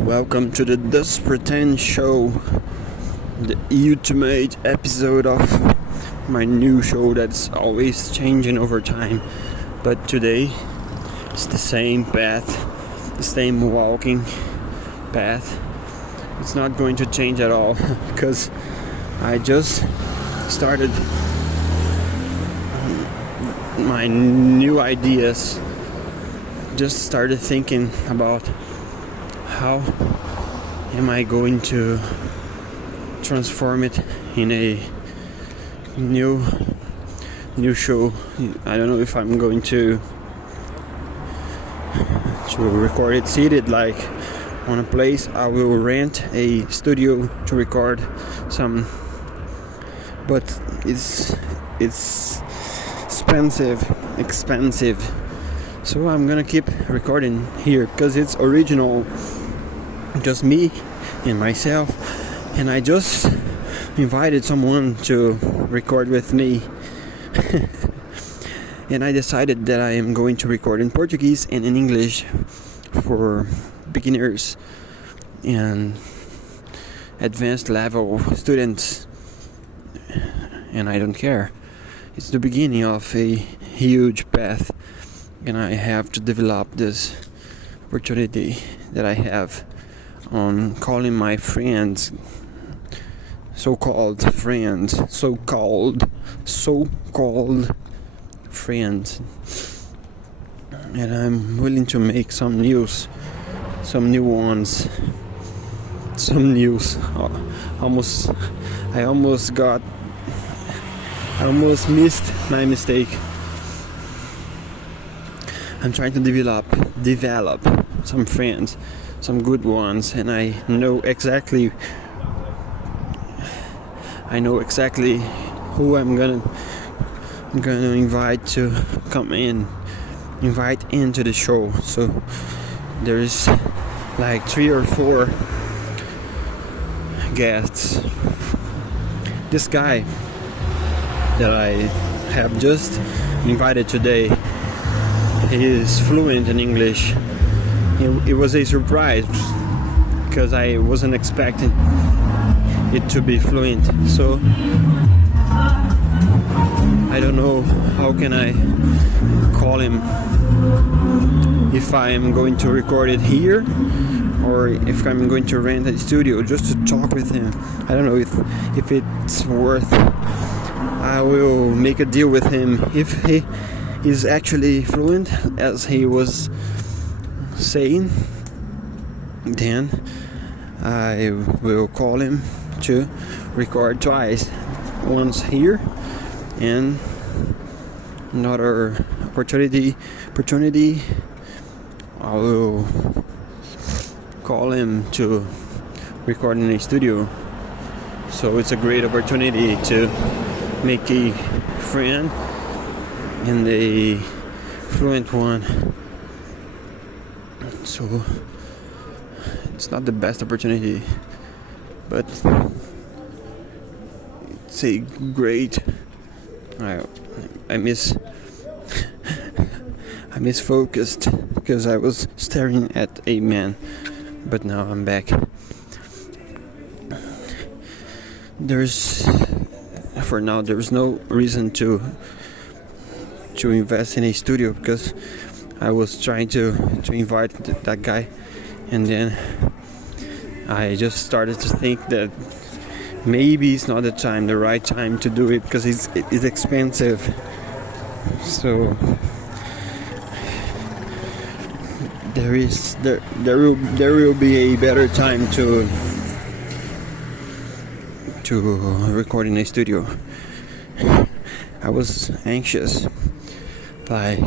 Welcome to the Despretenshow, the ultimate episode of my new show that's always changing over time. But today, it's the same path, the same walking path. It's not going to change at all because I just started my new ideas. Just started thinking about how am I going to transform it in a new show. I don't know if I'm going to record it seated like on a place. I will rent a studio to record some, but it's expensive. So I'm gonna keep recording here because it's original, just me and myself, and I just invited someone to record with me. And I decided that I am going to record in Portuguese and in English for beginners and advanced level students, and I don't care. It's the beginning of a huge path, and I have to develop this opportunity that I have on calling my friends, so-called friends, and I'm willing to make some news. I almost missed my mistake. I'm trying to develop some friends, some good ones, and I know exactly who I'm gonna invite to invite into the show. So there's like 3 or 4 guests. This guy that I have just invited today, he is fluent in English. It was a surprise because I wasn't expecting it to be fluent. So I don't know how can I call him, if I am going to record it here or if I'm going to rent a studio just to talk with him. I don't know if it's worth. I will make a deal with him. If he is actually fluent, as he was saying, then I will call him to record twice, once here and another opportunity I will call him to record in a studio. So it's a great opportunity to make a friend and a fluent one. So it's not the best opportunity, but it's a great. I misfocused because I was staring at a man, but now I'm back. There's no reason to invest in a studio because I was trying to invite that guy, and then I just started to think that maybe it's not the right time to do it because it's expensive. So there will be a better time to record in a studio. I was anxious. Like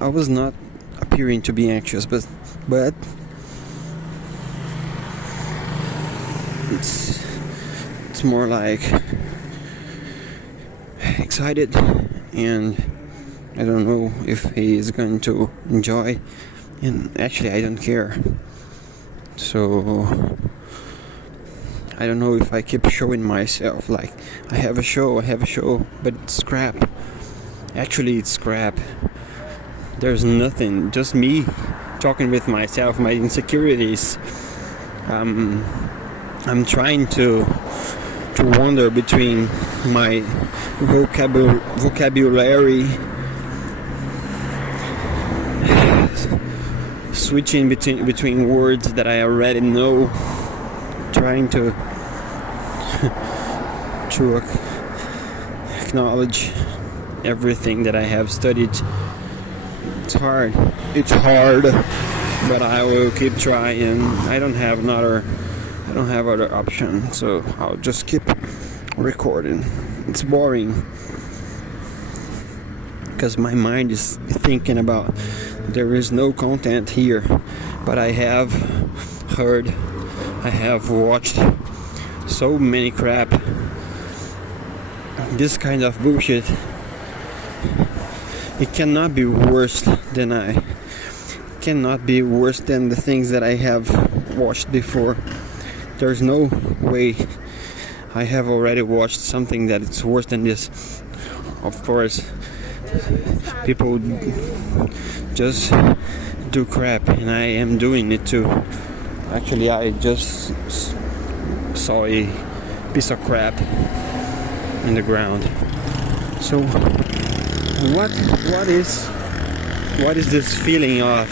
I was not appearing to be anxious, but it's more like excited, and I don't know if he is going to enjoy, and actually I don't care. So I don't know if I keep showing myself like I have a show, but it's crap. Actually, it's crap. There's nothing, just me talking with myself, my insecurities. I'm trying to wander between my vocabulary, switching between words that I already know, trying to acknowledge everything that I have studied. It's hard, but I will keep trying. I don't have other option, so I'll just keep recording. It's boring because my mind is thinking about there is no content here, but I have watched so many crap. This kind of bullshit, it cannot be worse than the things that I have watched before. There's no way I have already watched something that is worse than this. Of course, people just do crap, and I am doing it too. Actually, I just saw a piece of crap in the ground. So what is this feeling of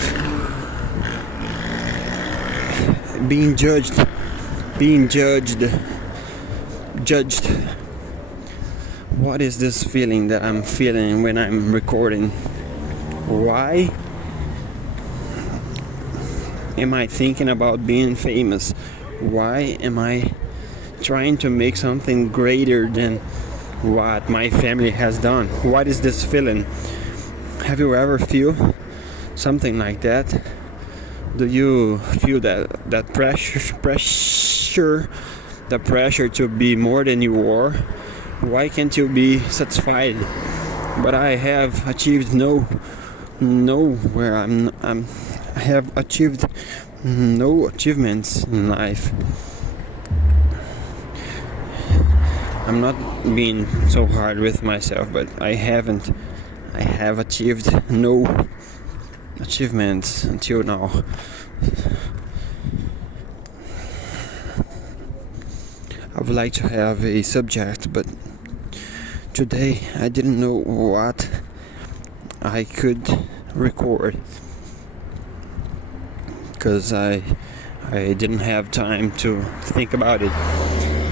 being judged? What is this feeling that I'm feeling when I'm recording? Why am I thinking about being famous? Why am I trying to make something greater than what my family has done? What is this feeling? Have you ever feel something like that? Do you feel that pressure, the pressure to be more than you are? Why can't you be satisfied? But I have achieved nowhere. I have achieved no achievements in life. I'm not being so hard with myself, but I have achieved no achievements until now. I would like to have a subject, but today I didn't know what I could record because I didn't have time to think about it,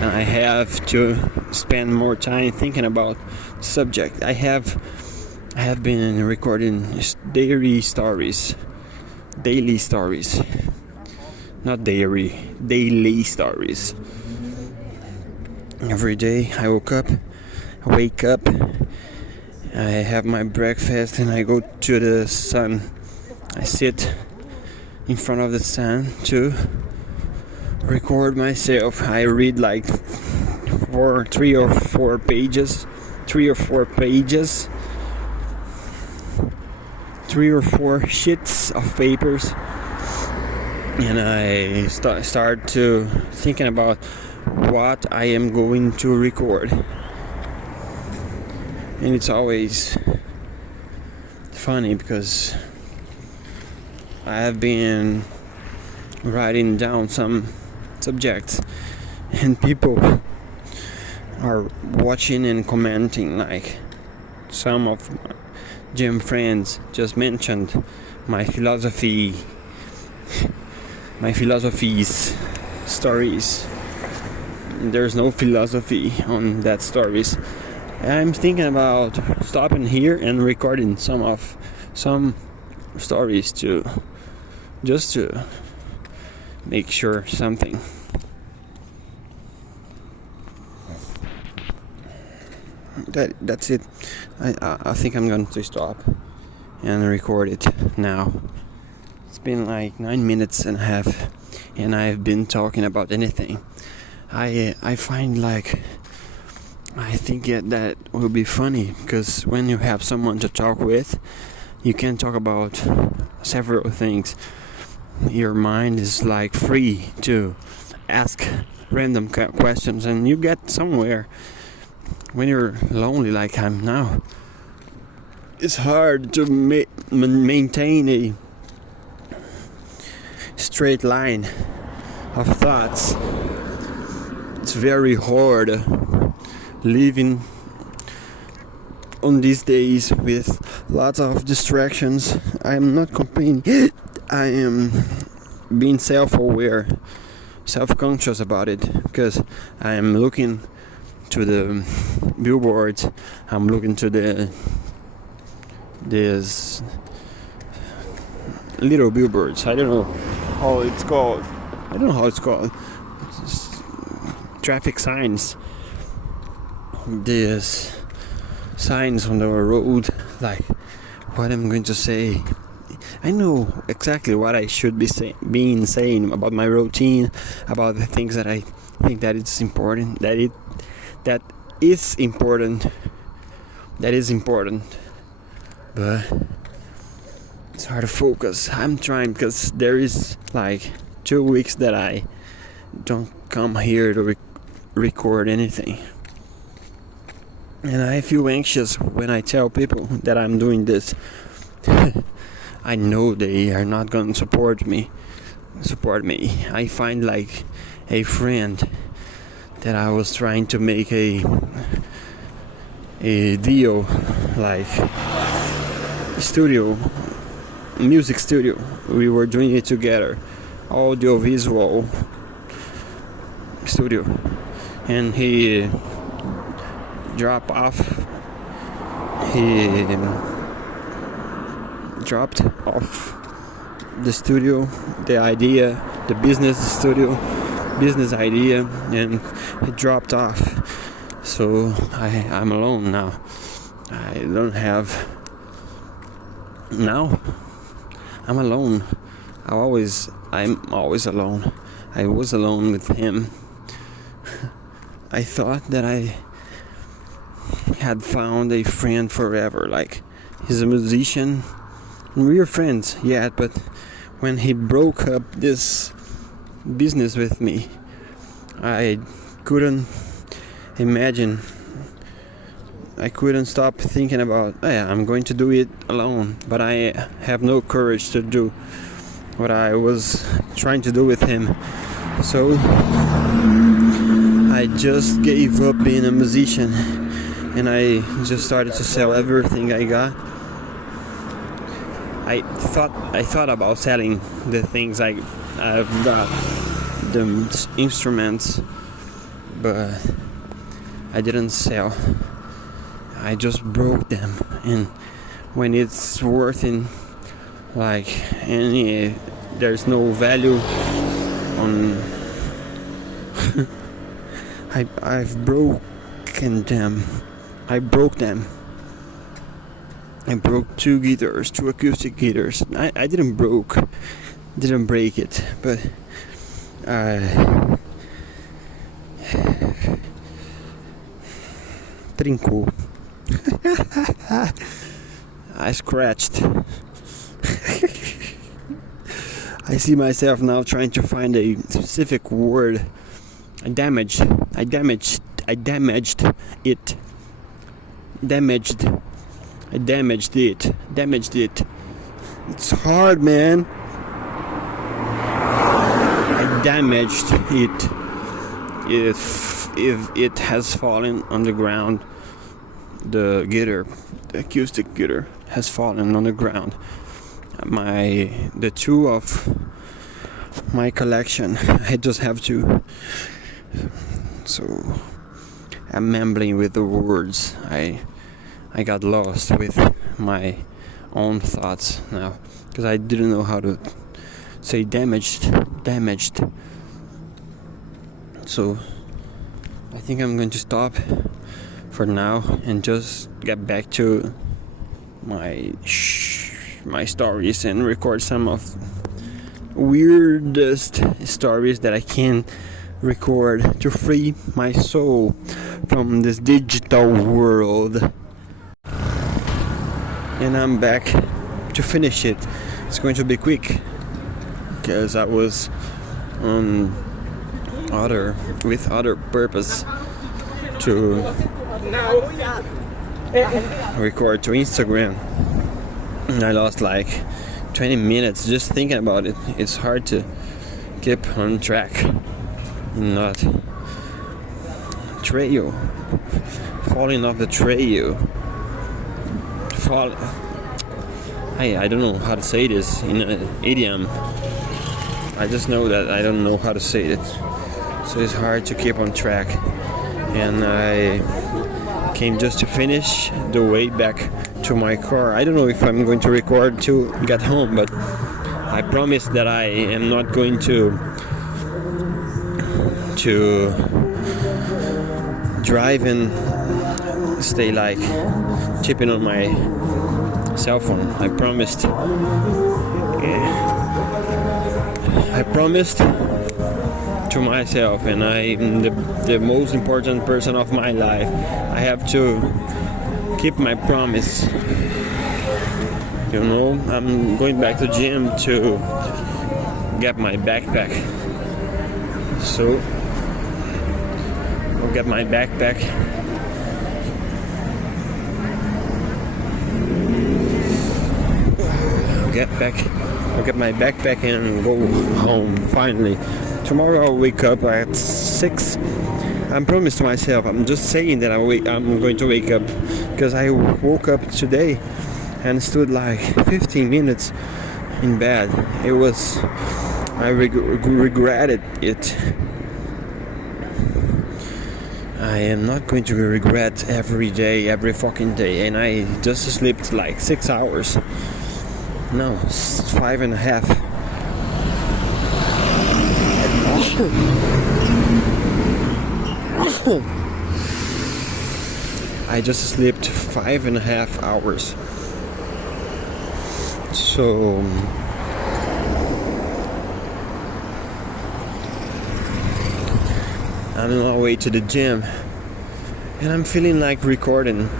and I have to spend more time thinking about the subject. I have been recording daily stories, not diary, daily stories. Every day I wake up, I have my breakfast, and I go to the sun. I sit in front of the sun to record myself. I read like three or four pages, 3 or 4 sheets of papers, and I start to thinking about what I am going to record. And it's always funny because I have been writing down some subjects, and people are watching and commenting. Like some of my gym friends just mentioned my philosophies stories. There's no philosophy on that stories. I'm thinking about stopping here and recording some stories just to make sure something. That's it. I think I'm going to stop and record it now. It's been like 9 minutes and a half, and I've been talking about anything. I find like I think that will be funny, because when you have someone to talk with, you can talk about several things. Your mind is like free to ask random questions, and you get somewhere. When you're lonely like I'm now, it's hard to maintain straight line of thoughts. It's very hard living on these days with lots of distractions. I am not complaining. I am being self-aware, self-conscious about it, because I am looking to the billboards. I'm looking to these little billboards. I don't know how it's called. It's traffic signs. These signs on the road, like what I'm going to say. I know exactly what I should be saying about my routine, about the things that I think that it's important, that is important, but it's hard to focus. I'm trying, because there is like 2 weeks that I don't come here to record anything, and I feel anxious when I tell people that I'm doing this. I know they are not going to support me. I find like a friend that I was trying to make a deal, like music studio. We were doing it together, audiovisual studio, and he dropped off the studio, the business idea, and he dropped off. So I'm alone now. I'm alone. I'm always alone. I was alone with him. I thought that I had found a friend forever. Like, he's a musician. We were friends, yeah, but when he broke up this business with me, I couldn't stop thinking about, I'm going to do it alone, but I have no courage to do what I was trying to do with him. So I just gave up being a musician, and I just started to sell everything I got. I thought about selling the things I've got, the instruments, but I didn't sell. I just broke them, and when it's worth in like any, there's no value on. I've broken them. I broke them. I broke 2 acoustic guitars. I didn't break it, but trincou. I scratched. I see myself now trying to find a specific word. I damaged it. It's hard, man. I damaged it. If it has fallen on the ground, the acoustic guitar has fallen on the ground. The 2 of my collection, I just have to. So I'm mumbling with the words. I got lost with my own thoughts now, because I didn't know how to say damaged. So I think I'm going to stop for now and just get back to my stories and record some of weirdest stories that I can record to free my soul from this digital world. And I'm back to finish it. It's going to be quick because I was with other purpose to record to Instagram, and I lost like 20 minutes just thinking about it. It's hard to keep on track. Not trail, falling off the trail. I don't know how to say this in an idiom. I just know that I don't know how to say it. So it's hard to keep on track. And I came just to finish the way back to my car. I don't know if I'm going to record to get home, but I promise that I am not going to drive and stay like chipping on my cell phone. I promised. I promised to myself, and I'm the most important person of my life. I have to keep my promise. You know, I'm going back to gym to get my backpack. So I'll get my backpack. I'll get my backpack and go home finally. Tomorrow I'll wake up at 6. I promised to myself. I'm just saying that I'm going to wake up because I woke up today and stood like 15 minutes in bed. I regretted it. I am not going to regret every day, every fucking day. And I just slept like 6 hours. No, 5.5. I just slept 5.5 hours. So I'm on my way to the gym, and I'm feeling like recording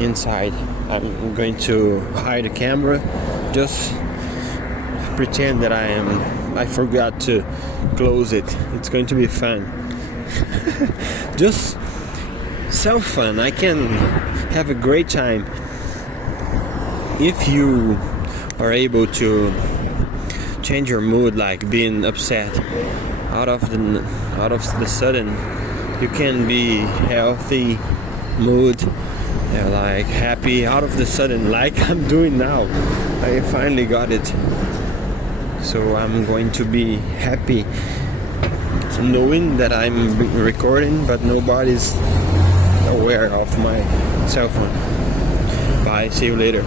inside. I'm going to hide the camera, just pretend that I forgot to close it. It's going to be fun. Just self-fun. I can have a great time if you are able to change your mood, like being upset. Out of the sudden, you can be healthy mood, like happy. Out of the sudden, like I'm doing now. I finally got it. So I'm going to be happy knowing that I'm recording, but nobody's aware of my cell phone. Bye, see you later.